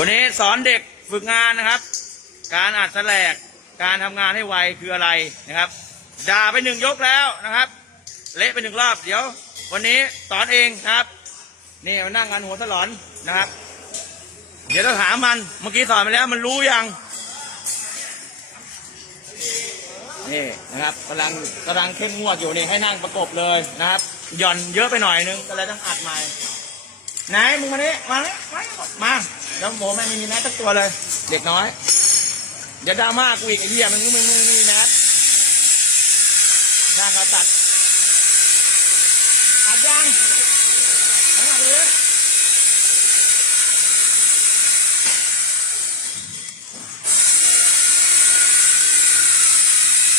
วันนี้สอนเด็กฝึกงานนะครับ การอัดแสลก การทำงานให้ไวคืออะไรนะครับด่าไปหนึ่งยกแล้วนะครับ เละไปหนึ่งรอบเดี๋ยว วันนี้สอนเองครับ นี่มานั่งกันหัวสลอนนะครับ เดี๋ยวต้องถามมันเมื่อกี้สอนไปแล้วมันรู้ยังนี่นะครับกำลังกำลังเข้มงวดอยู่นี่ให้นั่งประกบเลยนะครับหย่อนเยอะไปหน่อยนึงก็เลยต้องอัดใหม่ไหนมึงมาเนี่มาเนี่มามา แล้วโมแม่งไม่มีแมสสักตัวเลย เด็กน้อย เดี๋ยวดราม่ากูอีกไอ้เหี้ยมึงมึงมึงไม่มีแมสย่างกระตัดอัดยังอัดเลย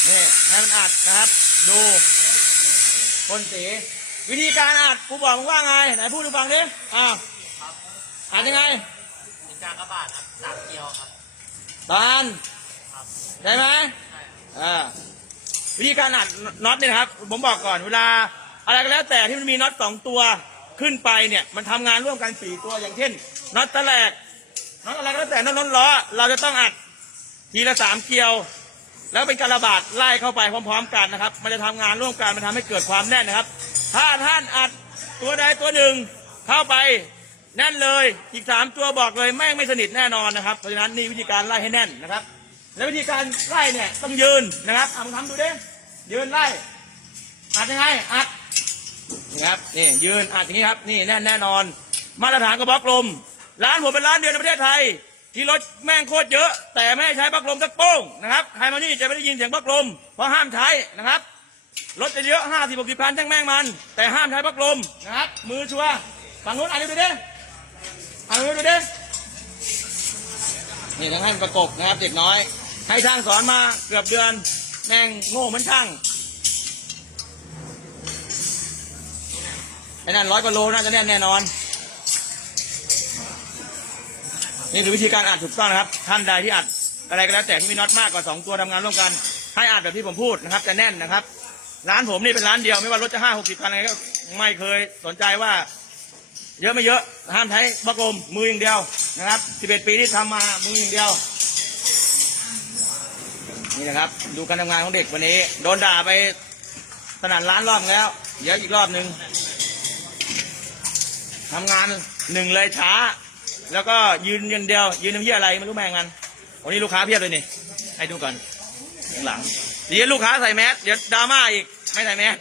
นี่ให้มันอัดนะครับ ดูคนสีวิธีการอัดกูบอกมึงว่าไง ไหนพูดดูฟังดิอ้าวอัดยังไงเป็น กากบาทครับสามเกลียวครับ ตานได้ไหมอ่าวิธีการอัดน็อตเนี่ยนะครับ ผมบอกก่อนเวลา อะไรก็แล้วแต่ที่มันมีน็อตสองตัวขึ้นไปเนี่ย มันทำงานร่วมกันสี่ตัวอย่างเช่นน็อตตะแหลกน็อตอะไรก็แล้วแต่น็อตน็อตล้อ เราจะต้องอัดทีละสามเกลียว แล้วเป็นการระบาดไล่เข้าไปพร้อม ๆ กันนะครับ มันจะทำงานร่วมกันมันทำให้เกิดความแน่นนะครับ ถ้าท่านอัดตัวใดตัวหนึ่งเข้าไป แน่นเลยอีกสามตัวบอกเลยแม่งไม่สนิทแน่นอนนะครับเพราะฉะนั้นนี่วิธีการไล่ให้แน่นนะครับ แล้ววิธีการไล่เนี่ยต้องยืนนะครับเอามาทำดูดิยืนไล่อัดยังไงอัดนี่ครับนี่ยืนอัดอย่างนี้ครับนี่แน่นแน่นอน มาตรฐานกระบอกลมร้านผมเป็นร้านเดียวในประเทศไทย ที่รถแม่งโคตรเยอะ แต่ไม่ให้ใช้บักลมสักโป้งนะครับใครมานี่จะไม่ได้ยินเสียงบักลมเพราะห้ามใช้นะครับรถจะเยอะห้าสิบหกสิบพันช่างแม่งมัน แต่ห้ามใช้บักลมนะครับมือชัวร์ฝั่งนู้นอ่านดู ดิอ่าดูดินี่ต้งให้มันประกบนะครับเด็กน้อย ให้ช่างสอนมาเกือบเดือน แม่งโง่เหมือนช่างไอ้นั่นร้อยกว่าโลน่าจะแน่นแน่นอน นี่คือวิธีการอัดถูกต้องนะครับ ท่านใดที่อัดอะไรก็แล้วแต่ที่มีน็อตมากกว่าสองตัวทำงานร่วมกัน ให้อัดแบบที่ผมพูดนะครับ จะแน่นนะครับ ร้านผมนี่เป็นร้านเดียวไม่ว่ารถจะห้าหกสิบคันอะไรก็ไม่เคยสนใจว่า เยอะไม่เยอะห้ามใช้บักลมมืออย่างเดียวนะครับสิบเอ็ดปีที่ทำมามืออย่างเดียว นี่นะครับ ดูการทำงานของเด็กวันนี้ โดนด่าไปสนั่นล้านรอบแล้ว เดี๋ยวอีกรอบหนึ่งทำงานหนึ่งเลยช้า แล้วก็ยืนอย่างเดียว ยืนน้ำเยี่ยอะไรไม่รู้แม่งกันวันนี้ลูกค้าเพียบเลยนี่ให้ดูก่อนข้างหลังเดี๋ยวลูกค้าใส่แมสเดี๋ยวดราม่าอีกไม่ใส่แมส